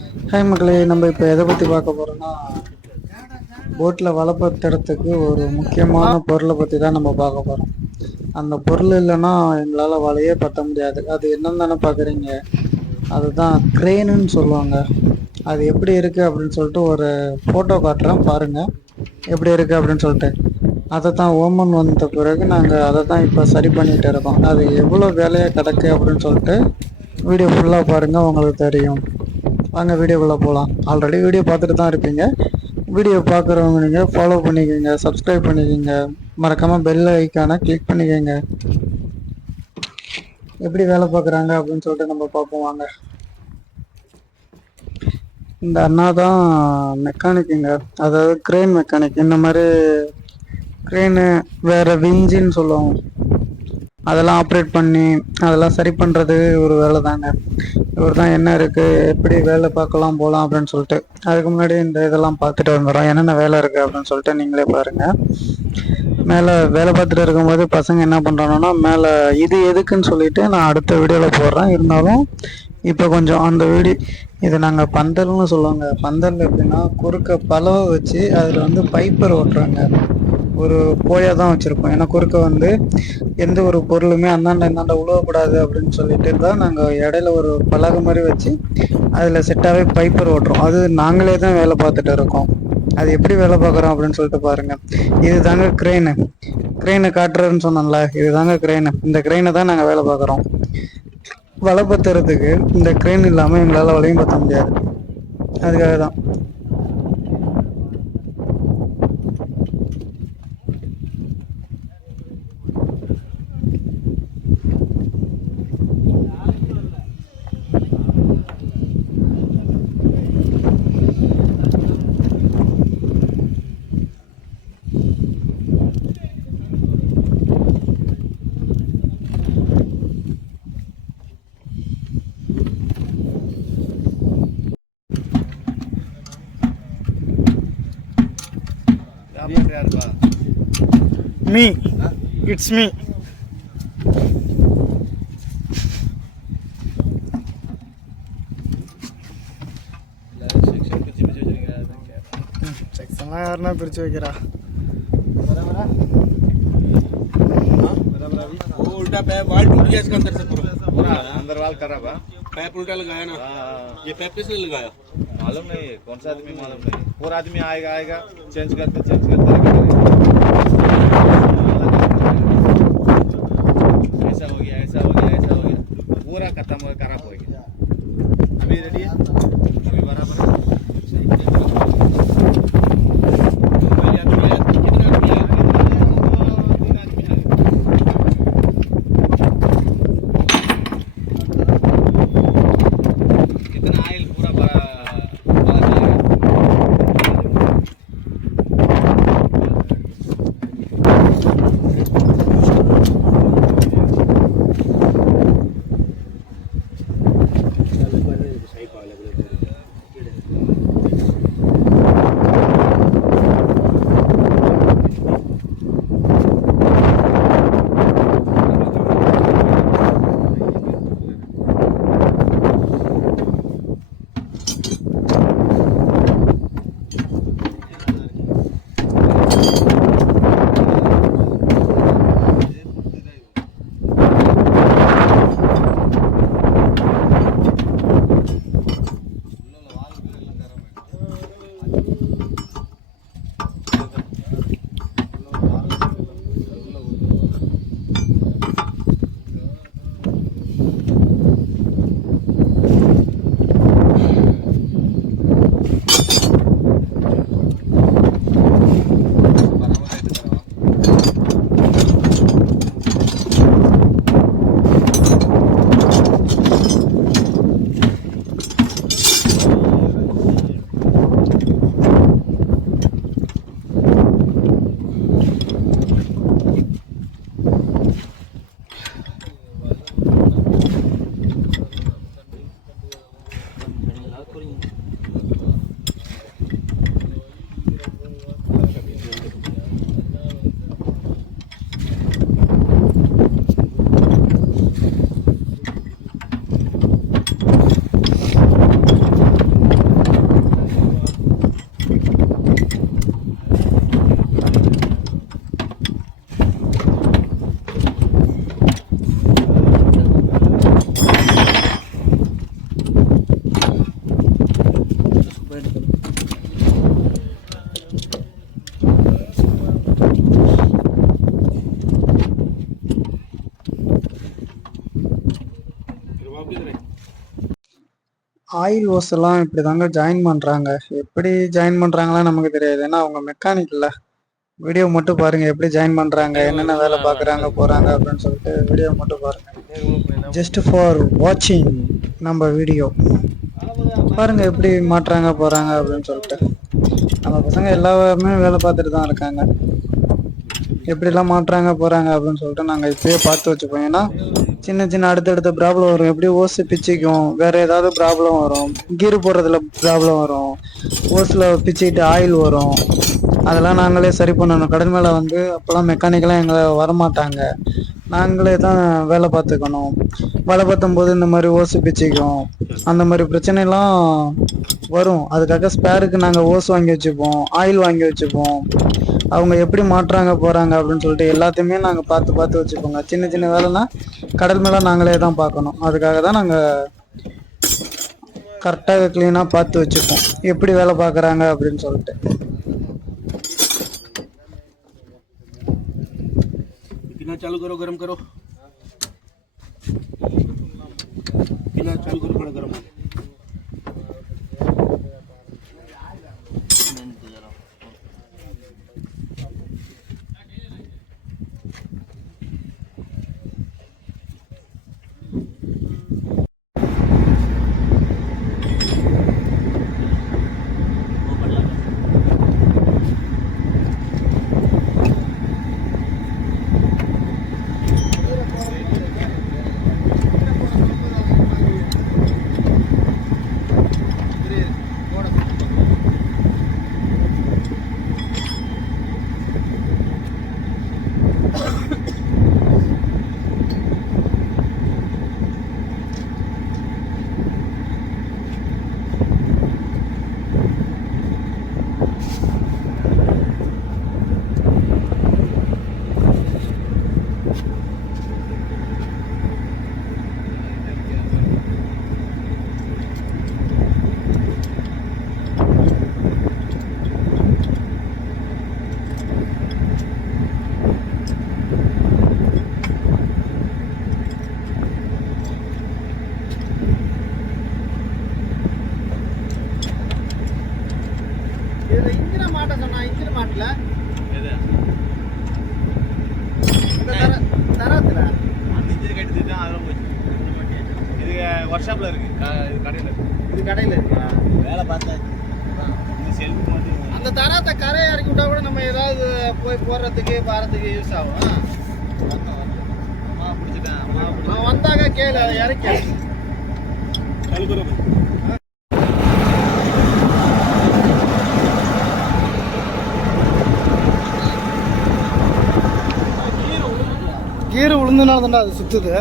Hi மக்களே, நம்ம இப்போ எதை பற்றி பார்க்க போகிறோம்னா போட்டில் வலை பத்துறதுக்கு ஒரு முக்கியமான பொருளை பற்றி தான் நம்ம பார்க்க போகிறோம். அந்த பொருள் இல்லைன்னா எங்களால் வலையே பற்ற முடியாது. அது என்னன்னு தானே பார்க்குறீங்க? அதுதான் க்ரெயினுன்னு சொல்லுவாங்க. அது எப்படி இருக்குது அப்படின்னு சொல்லிட்டு ஒரு ஃபோட்டோ காட்டுறேன் பாருங்கள், எப்படி இருக்குது அப்படின்னு சொல்லிட்டு. அதை தான் ஓமன் வந்த பிறகு நாங்கள் அதை தான் இப்போ சரி பண்ணிகிட்டு இருக்கோம். அது எவ்வளோ வேலையாக கிடக்கு அப்படின்னு சொல்லிட்டு வீடியோ ஃபுல்லாக பாருங்கள், உங்களுக்கு தெரியும். வாங்க வீடியோக்குள்ளே போகலாம். ஆல்ரெடி வீடியோ பார்த்துட்டு தான் இருப்பீங்க. வீடியோ பார்க்குறவங்க நீங்கள் ஃபாலோ பண்ணிக்கோங்க, சப்ஸ்கிரைப் பண்ணிக்கோங்க, மறக்காமல் பெல் ஐக்கானை கிளிக் பண்ணிக்கோங்க. எப்படி வேலை பார்க்குறாங்க அப்படின்னு சொல்லிட்டு நம்ம பார்ப்போம் வாங்க. இந்த அண்ணா தான் மெக்கானிக்குங்க, அதாவது க்ரெயின் மெக்கானிக். இந்த மாதிரி க்ரெயினு வேறு விஞ்சின்னு சொல்லுவோம், அதெல்லாம் ஆப்ரேட் பண்ணி அதெல்லாம் சரி பண்ணுறது ஒரு வேலை தாங்க. இவர் தான் என்ன இருக்குது, எப்படி வேலை பார்க்கலாம் போகலாம் அப்படின்னு சொல்லிட்டு. அதுக்கு முன்னாடி இந்த இதெல்லாம் பார்த்துட்டு வந்துடுறோம், என்னென்ன வேலை இருக்குது அப்படின்னு சொல்லிட்டு நீங்களே பாருங்கள். மேலே வேலை பார்த்துட்டு இருக்கும்போது பசங்க என்ன பண்ணுறாங்கன்னா, மேலே இது எதுக்குன்னு சொல்லிட்டு நான் அடுத்த வீடியோவில் போடுறேன். இருந்தாலும் இப்போ கொஞ்சம் அந்த வீடியோ, இது நாங்கள் பந்தல்னு சொல்லுவாங்க. பந்தல் எப்படின்னா குறுக்க பலவை வச்சு அதில் வந்து பைப்பர் ஓட்டுறாங்க. ஒரு போயாக தான் வச்சுருப்போம், ஏன்னா குறுக்க வந்து எந்த ஒரு பொருளுமே அந்தாண்ட உழுவக்கூடாது அப்படின்னு சொல்லிட்டு தான் நாங்கள் இடையில ஒரு பலகை மாதிரி வச்சு அதில் செட்டாகவே பைப்பர் ஓட்டுறோம். அது நாங்களே தான் வேலை பார்த்துட்டு இருக்கோம். அது எப்படி வேலை பார்க்குறோம் அப்படின்னு சொல்லிட்டு பாருங்கள். இது தாங்க க்ரெயினை காட்டுறதுன்னு சொன்னோம்ல, இது தாங்க க்ரெயினு. இந்த க்ரெயினை தான் நாங்கள் வேலை பார்க்குறோம். வலை பத்துறதுக்கு இந்த க்ரெயின் இல்லாமல் எங்களால் வலையும் பற்ற முடியாது. அதுக்காக தான். Me, it's me. செக்ஷன்லாம் யாருன்னா பிரித்து வைக்கிறா. वो उल्टा पैप वाल टूट गया इसका अंदर से पूरा अंदर वाल खराब है। पैप उल्टा लगाया ना। ये पैप किसने लगाया मालूम नहीं है, कौन सा आदमी मालूम नहीं। पूरा आदमी आएगा चेंज करते ऐसा हो गया पूरा खत्म हो खराब हो गया। अभी रेडी है, अभी बराबर है। ஆயில் ஓஸ் எல்லாம் இப்படி தாங்க ஜாயின் பண்ணுறாங்க. எப்படி ஜாயின் பண்ணுறாங்களான்னு நமக்கு தெரியாது, ஏன்னா அவங்க மெக்கானிக் இல்லை. வீடியோ மட்டும் பாருங்க எப்படி ஜாயின் பண்ணுறாங்க, என்னென்ன வேலை பார்க்குறாங்க போகிறாங்க அப்படின்னு சொல்லிட்டு வீடியோ மட்டும் பாருங்க. ஜஸ்ட் ஃபார் வாட்சிங் நம்ம வீடியோ பாருங்க எப்படி மாட்டுறாங்க போகிறாங்க அப்படின்னு சொல்லிட்டு. நம்ம பசங்க எல்லாருமே வேலை பார்த்துட்டு தான் இருக்காங்க. எப்படிலாம் மாட்டுறாங்க போகிறாங்க அப்படின்னு சொல்லிட்டு நாங்கள் இப்பயே பார்த்து வச்சுப்போம். ஏன்னா சின்ன சின்ன அடுத்தடுத்த ப்ராப்ளம் வரும். எப்படி ஓஸு பிச்சிக்கும், வேறு ஏதாவது ப்ராப்ளம் வரும், கீரு போடுறதுல ப்ராப்ளம் வரும், ஓஸில் பிச்சுக்கிட்டு ஆயில் வரும். அதெல்லாம் நாங்களே சரி பண்ணணும். கடல் மேலே வந்து அப்போல்லாம் மெக்கானிக்கெலாம் எங்களை வரமாட்டாங்க, நாங்களே தான் வேலை பார்த்துக்கணும். வேலை பார்த்தும் போது இந்த மாதிரி ஓஸு பிச்சிக்கும், அந்த மாதிரி பிரச்சனைலாம் வரும். அதுக்காக ஸ்பேருக்கு நாங்கள் ஓஸ் வாங்கி வச்சுப்போம், ஆயில் வாங்கி வச்சுப்போம். அவங்க எப்படி மாட்டுறாங்க போகிறாங்க அப்படின்னு சொல்லிட்டு எல்லாத்தையுமே நாங்கள் பார்த்து பார்த்து வச்சுப்போங்க. சின்ன சின்ன வேலைன்னா கடல் மேலே நாங்களே தான் பார்க்கணும். அதுக்காக தான் நாங்கள் கரெக்டாக க்ளீனாக பார்த்து வச்சுப்போம் எப்படி வேலை பார்க்குறாங்க அப்படின்னு சொல்லிட்டு. चालू करो, गरम करो, बिना चालू करो, बड़ा गरम हो। वर्कशॉप कड़े वेला पाता அந்த தரத்தை கரை இறக்கி விட்டா கூட நம்ம ஏதாவது போய் போறதுக்கு பாரத்துக்கு யூஸ் ஆகும். நான் வந்தாங்க கேளு இறக்கி கீரை உளுந்தனால தான்டா அது சுத்துது.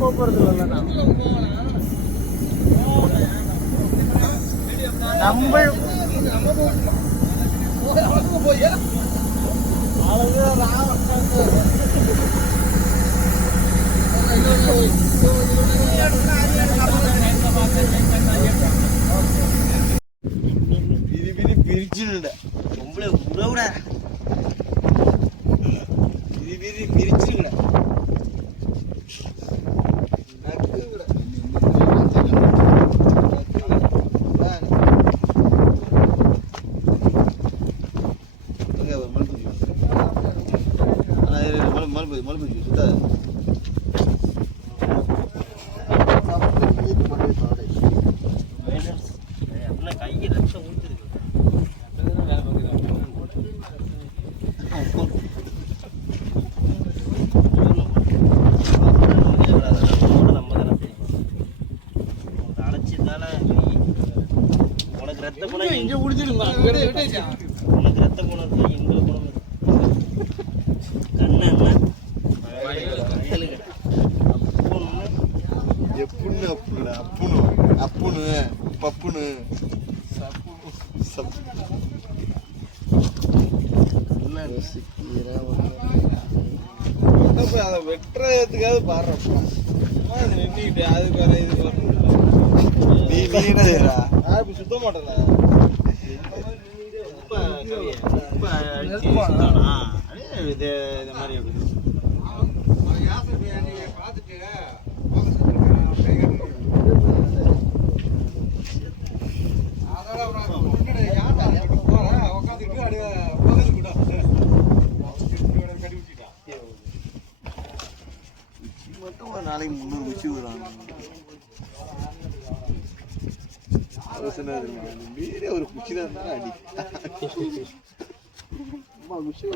போறது இல்ல நம்ம பிரிச்சுடா ரொம்ப உறவுடா பிரிச்சுடா மறுபடி சுத்தா கையை ரத்தம் ஊற்றிருக்கு உனக்கு ரத்த போனா இங்க உடிச்சிருந்தா உனக்கு ரத்த போனது எங்க போனது கண்ணு எப்புன்னு அப்புனுடா அப்புனு அப்புனு பப்புனு அதை வெட்டுறதுக்காவது பாடுறப்பா நின்றுக்கிட்டு அதுக்கு வர இது நீ சுத்த மாட்டேன் இது மாதிரி மட்டும் ஒரு நாளைக்கு 300 குச்சி விடுறாங்க ஒரு குச்சி தான் அடி குச்சி